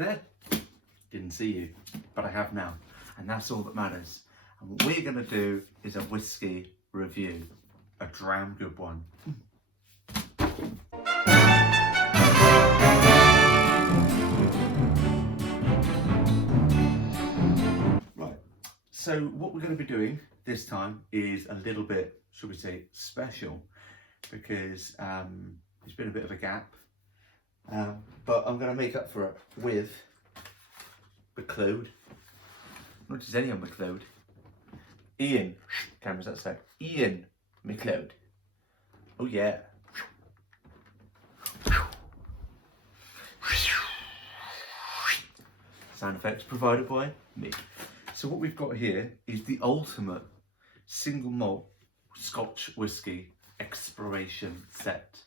there. Didn't see you, but I have now. And that's all that matters. And what we're going to do is a whiskey review. A damn good one. Right, so what we're going to be doing this time is a little bit, should we say, special, because there's been a bit of a gap, but I'm going to make up for it with Macleod. Not just any Macleod. Ian, cameras that say, Ian Macleod. Oh yeah. Sound effects provided by me. So what we've got here is the ultimate single malt Scotch whisky exploration set.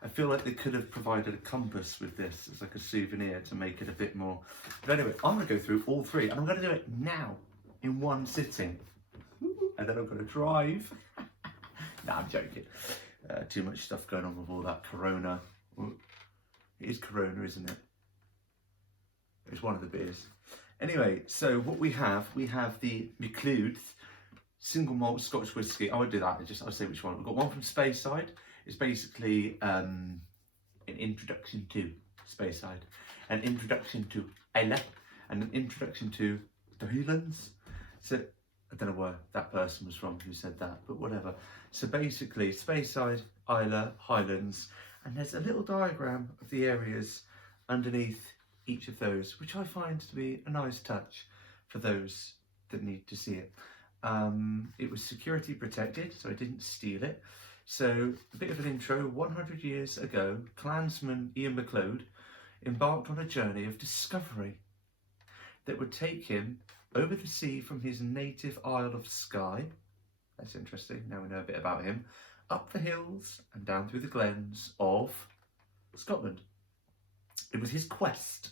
I feel like they could have provided a compass with this as like a souvenir to make it a bit more. But anyway, I'm going to go through all three and I'm going to do it now in one sitting. And then I'm going to drive. Nah, I'm joking. Too much stuff going on with all that Corona. It is Corona, isn't it? It's one of the beers. Anyway, so what we have the Macleod single malt Scotch whisky. I won't do that, I'll say which one. We've got one from Speyside. It's basically an introduction to Speyside, an introduction to Islay, and an introduction to the Highlands. So I don't know where that person was from who said that, but whatever. So basically, Speyside, Islay, Highlands, and there's a little diagram of the areas underneath each of those, which I find to be a nice touch for those that need to see it. It was security protected, so I didn't steal it. So, a bit of an intro. 100 years ago, clansman Ian Macleod embarked on a journey of discovery that would take him over the sea from his native Isle of Skye. That's interesting, now we know a bit about him. Up the hills and down through the glens of Scotland. It was his quest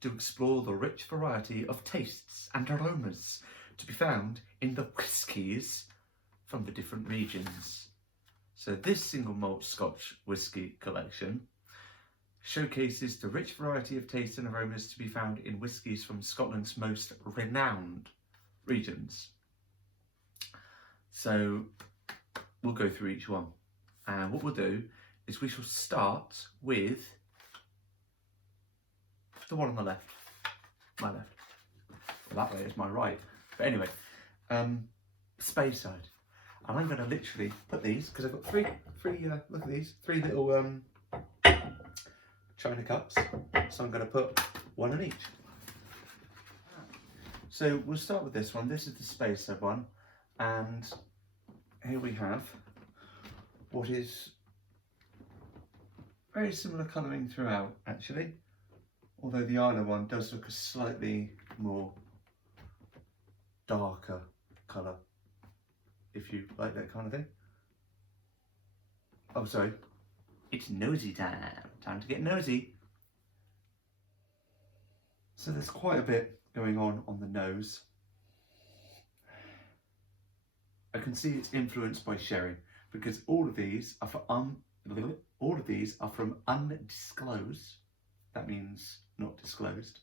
to explore the rich variety of tastes and aromas to be found in the whiskies from the different regions. So this single malt Scotch whisky collection showcases the rich variety of tastes and aromas to be found in whiskies from Scotland's most renowned regions. So we'll go through each one. And what we'll do is we shall start with the one on the left. My left. Well, that way is my right. But anyway, Speyside. And I'm going to literally put these, because I've got three, look at these, three little china cups. So I'm going to put one in each. So we'll start with this one. This is the Speyside one. And here we have what is very similar colouring throughout, actually. Although the Islay one does look a slightly more darker colour, if you like that kind of thing. Oh, sorry. It's nosy time. Time to get nosy. So there's quite a bit going on the nose. I can see it's influenced by sherry because all of these are from undisclosed. That means not disclosed.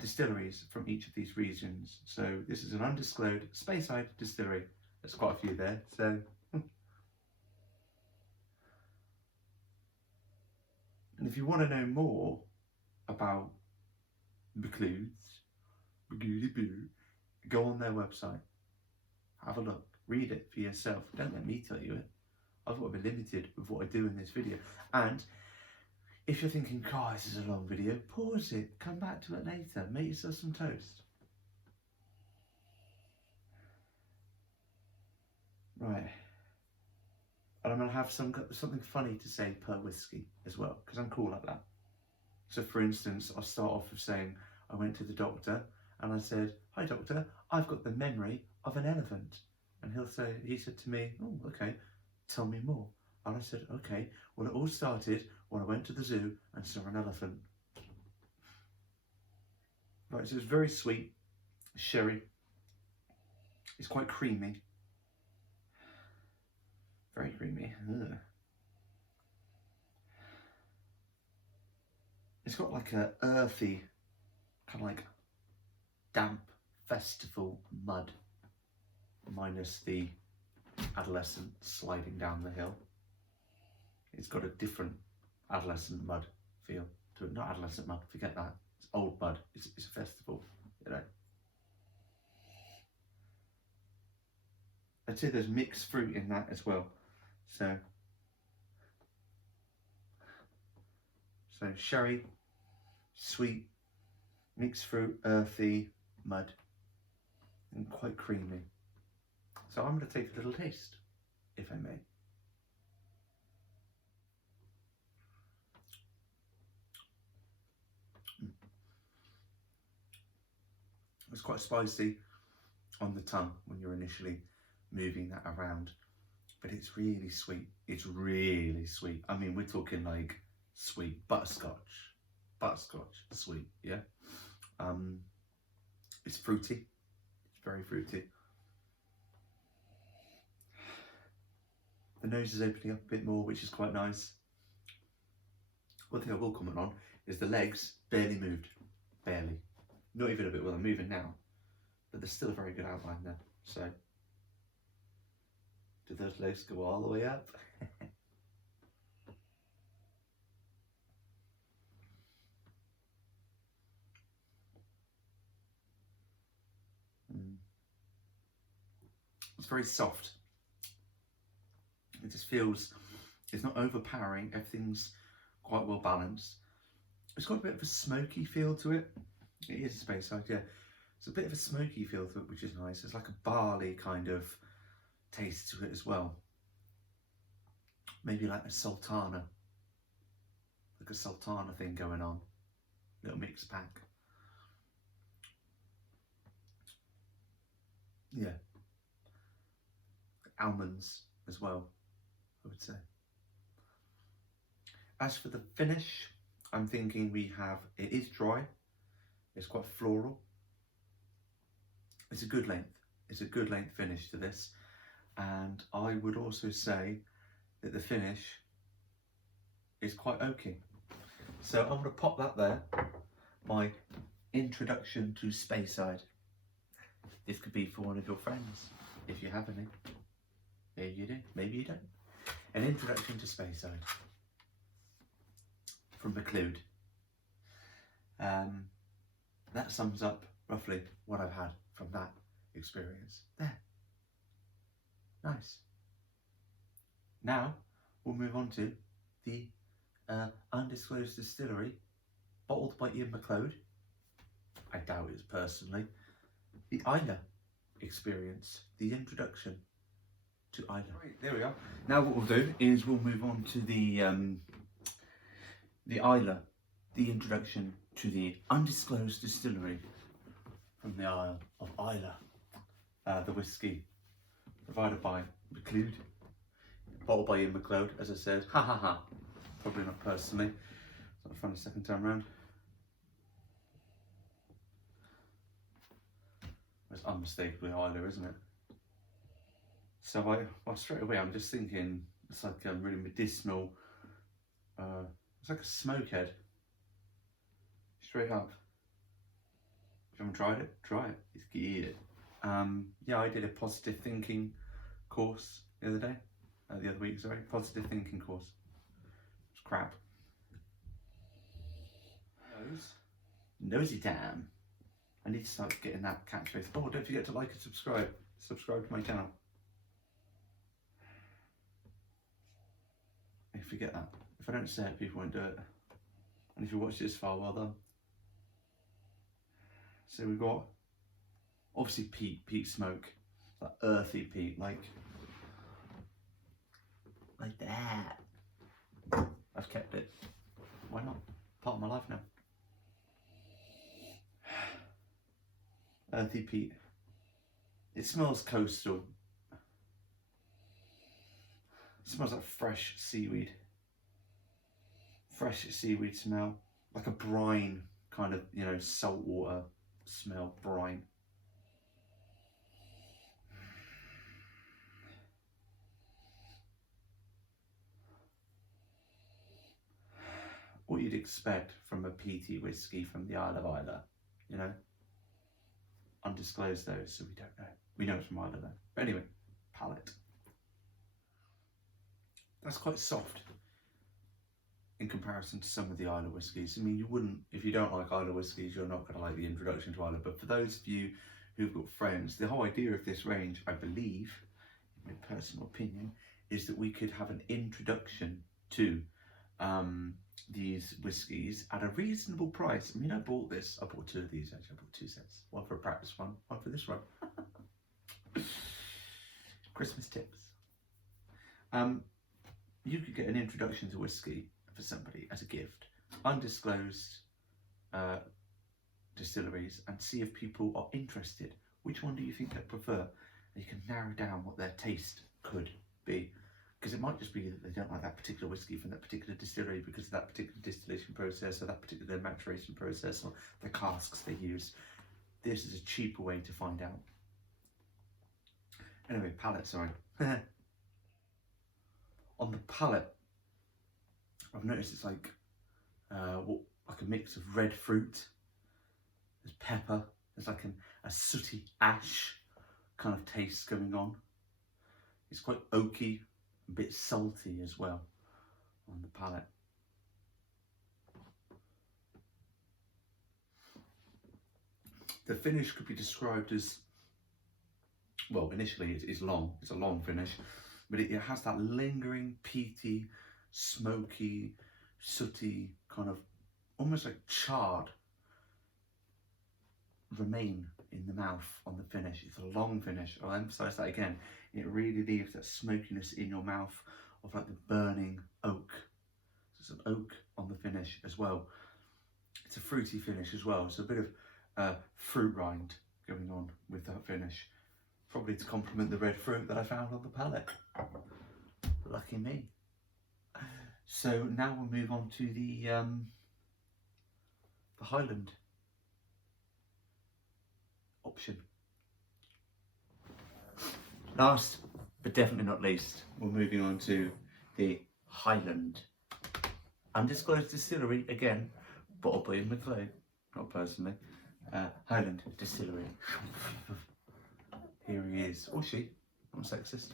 Distilleries from each of these regions. So this is an undisclosed Speyside distillery. There's quite a few there. So, and if you want to know more about Macleod's, go on their website. Have a look. Read it for yourself. Don't let me tell you it. I've got to be limited with what I do in this video. And if you're thinking, God, this is a long video, pause it. Come back to it later. Make yourself some toast. Right. And I'm going to have something funny to say per whiskey as well, because I'm cool like that. So for instance, I'll start off with saying, I went to the doctor and I said, hi doctor, I've got the memory of an elephant. And he said to me, oh, okay, tell me more. And I said, okay, well, it all started when I went to the zoo and saw an elephant. Right, so it's very sweet, sherry. It's quite creamy. Very creamy. Ugh. it's got like a earthy, kind of like damp festival mud, minus the adolescent sliding down the hill. It's got a different adolescent mud feel to it. Not adolescent mud, forget that. It's old mud. It's a festival, you know. I'd say there's mixed fruit in that as well. So sherry, sweet, mixed fruit, earthy, mud, and quite creamy. So I'm going to take a little taste, if I may. It's quite spicy on the tongue when you're initially moving that around, but it's really sweet. It's really sweet. I mean, we're talking like sweet butterscotch sweet, yeah. It's fruity. It's very fruity. The nose is opening up a bit more, which is quite nice. One thing I will comment on is the legs barely moved. Barely. Not even a bit. Well, they're moving now, but there's still a very good outline there. So, do those legs go all the way up? It's very soft. It just feels, it's not overpowering. Everything's quite well balanced. It's got a bit of a smoky feel to it. It is a Speyside, yeah. It's a bit of a smoky feel to it, which is nice. It's like a barley kind of taste to it as well. Maybe like a sultana. Like a sultana thing going on. Little mixed pack. Yeah. Almonds as well, I would say. As for the finish, I'm thinking it is dry. It's quite floral. It's a good length. It's a good length finish to this. And I would also say that the finish is quite oaky. So I'm going to pop that there. My introduction to Speyside. This could be for one of your friends, if you have any. Maybe you do, maybe you don't. An introduction to Speyside from Macleod. That sums up roughly what I've had from that experience. There. Nice. Now we'll move on to the undisclosed distillery, bottled by Ian Macleod. I doubt it personally. The Islay experience, the introduction to Islay. Right, there we are. Now what we'll do is we'll move on to the Islay, the introduction to the undisclosed distillery from the Isle of Islay. The whiskey provided by Macleod, bottled by Ian Macleod, as I said. Ha ha ha. Probably not personally. It's not fun a second time round. It's unmistakably Islay, isn't it? So straight away I'm just thinking it's like a really medicinal. It's like a smoke head. Straight up. If you haven't tried it, try it. It's good. Yeah, I did a positive thinking course the other week, sorry. Positive thinking course. It's crap. Nosy time. I need to start getting that catchphrase. Oh, don't forget to like and subscribe. Subscribe to my channel. I forget that. If I don't say it, people won't do it. And if you watch this far, well done. So we've got, obviously peat smoke. That earthy peat, like that. I've kept it. Why not? Part of my life now. Earthy peat. It smells coastal. It smells like fresh seaweed. Fresh seaweed smell. Like a brine kind of, salt water smell, brine. what you'd expect from a peaty whiskey from the Isle of Islay, you know. Undisclosed though, so we don't know. We know it's from Islay though. But anyway, Palate. That's quite soft in comparison to some of the Islay whiskies. I mean, you wouldn't, if you don't like Islay whiskies, you're not going to like the introduction to Islay. But for those of you who've got friends, the whole idea of this range, I believe, in my personal opinion, is that we could have an introduction to these whiskies at a reasonable price. I mean, I bought this. I bought two of these actually. I bought two sets. One for a practice one for this one. Christmas tips. You could get an introduction to whiskey for somebody as a gift, undisclosed distilleries, and see if people are interested. Which one do you think they prefer? And you can narrow down what their taste could be. Because it might just be that they don't like that particular whiskey from that particular distillery because of that particular distillation process or that particular maturation process or the casks they use. This is a cheaper way to find out. Anyway, palate, sorry. On the palate, I've noticed it's like like a mix of red fruit, there's pepper, there's like a sooty ash kind of taste going on. It's quite oaky, a bit salty as well on the palate. The finish could be described as, well, initially it's long, it's a long finish, but it has that lingering, peaty, smoky, sooty, kind of almost like charred remain in the mouth on the finish. It's a long finish. I'll emphasize that again. It really leaves that smokiness in your mouth of like the burning oak. So it's an oak on the finish as well. It's a fruity finish as well. So a bit of fruit rind going on with that finish. Probably to complement the red fruit that I found on the palate. Lucky me. So now we'll move on to the Highland option. Last but definitely not least, we're moving on to the Highland undisclosed distillery again, bottled by Macleod, not personally. Highland distillery. Here he is, or she. I'm sexist.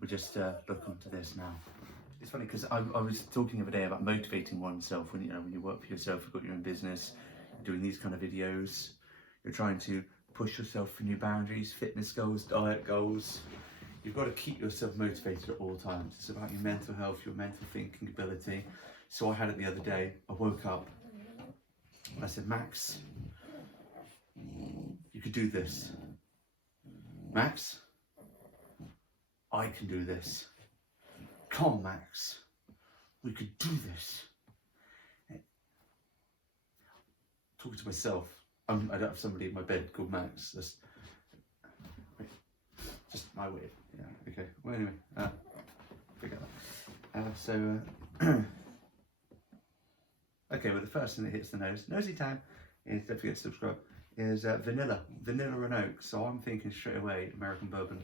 We'll just look onto this now. It's funny because I was talking the other day about motivating oneself when you work for yourself, you've got your own business, you're doing these kind of videos, you're trying to push yourself for new boundaries, fitness goals, diet goals. You've got to keep yourself motivated at all times. It's about your mental health, your mental thinking ability. So I had it the other day. I woke up and I said, Max, you could do this. Max, I can do this. Come on, Max, we could do this. Talking to myself. I don't have somebody in my bed called Max. That's just my way. Yeah. Okay. Well, anyway, forget that. Okay. Well, the first thing that hits the nose, nosy time, is don't forget to subscribe. Is vanilla and oak. So I'm thinking straight away American bourbon,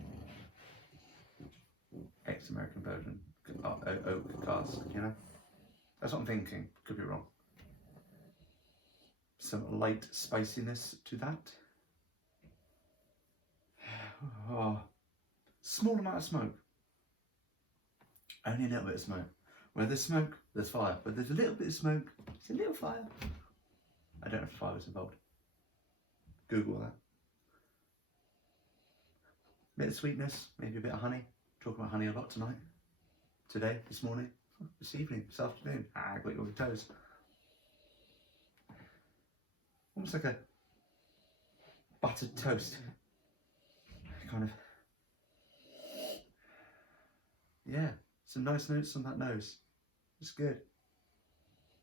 ex-American bourbon, oak cask. You know, that's what I'm thinking. Could be wrong. Some light spiciness to that. Oh, small amount of smoke. Only a little bit of smoke. Where there's smoke, there's fire. But there's a little bit of smoke, it's a little fire. I don't know if fire was involved. Google that. Bit of sweetness, maybe a bit of honey. Talking about honey a lot tonight. Today, this morning, this evening, this afternoon. I got you on your toes. Almost like a buttered toast. Kind of. Yeah, some nice notes on that nose. It's good.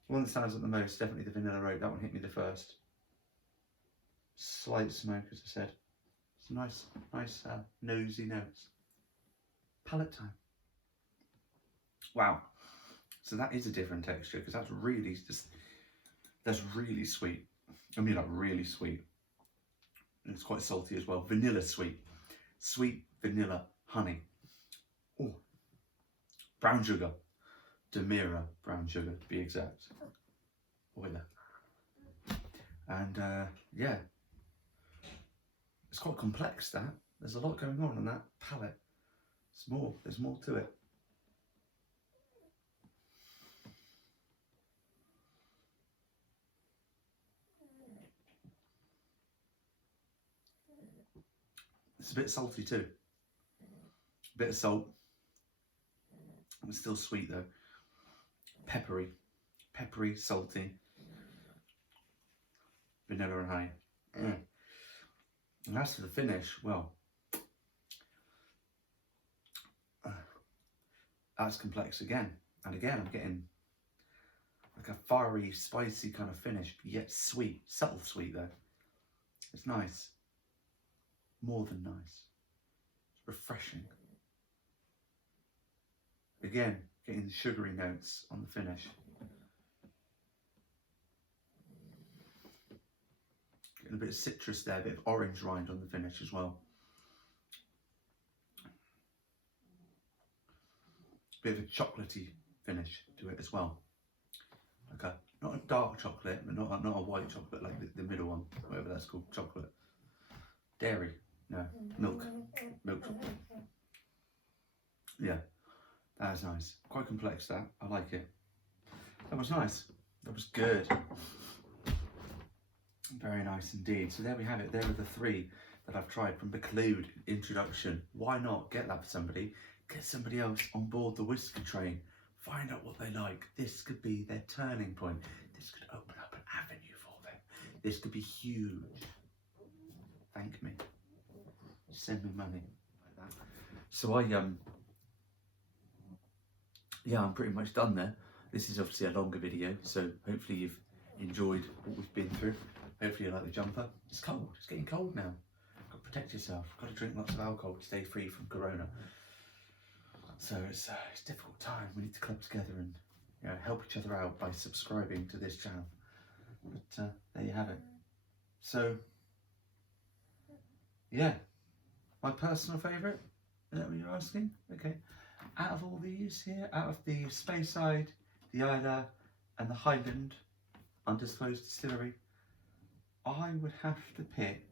One that stands out the most, definitely the vanilla oak. That one hit me the first. Slight smoke, as I said. It's a nice nosy nose. Palate time. Wow. So that is a different texture because that's really sweet. I mean, like really sweet. And it's quite salty as well. Vanilla sweet. Sweet vanilla honey. Oh. Brown sugar. Demerara brown sugar to be exact. oiler. And yeah, it's quite complex, that. There's a lot going on in that palate. There's more to it. It's a bit salty too. A bit of salt. It's still sweet though. Peppery, salty. Vanilla and honey. And as for the finish, well, that's complex again. And again, I'm getting like a fiery, spicy kind of finish, but yet sweet, subtle sweet though. It's nice. More than nice. It's refreshing. Again, getting the sugary notes on the finish. Getting a bit of citrus there, a bit of orange rind on the finish as well. Bit of a chocolatey finish to it as well. Like not a dark chocolate, but not a white chocolate, like the middle one, whatever that's called, chocolate. Dairy, no, milk chocolate. Yeah, that was nice. Quite complex, that. I like it. That was nice. That was good. Very nice indeed. So there we have it. There are the 3 that I've tried from Macleod introduction. Why not get that for somebody? Get somebody else on board the whiskey train. Find out what they like. This could be their turning point. This could open up an avenue for them. This could be huge. Thank me. Send me money. Like that. So I'm pretty much done there. This is obviously a longer video, so hopefully you've enjoyed what we've been through. Hopefully you like the jumper. It's cold. It's getting cold now. Got to protect yourself. Got to drink lots of alcohol to stay free from corona. So it's a difficult time. We need to club together and help each other out by subscribing to this channel. But there you have it. So yeah, my personal favourite. Is that what you're asking? Okay. Out of all these here, out of the Speyside, the Islay and the Highland undisclosed distillery, I would have to pick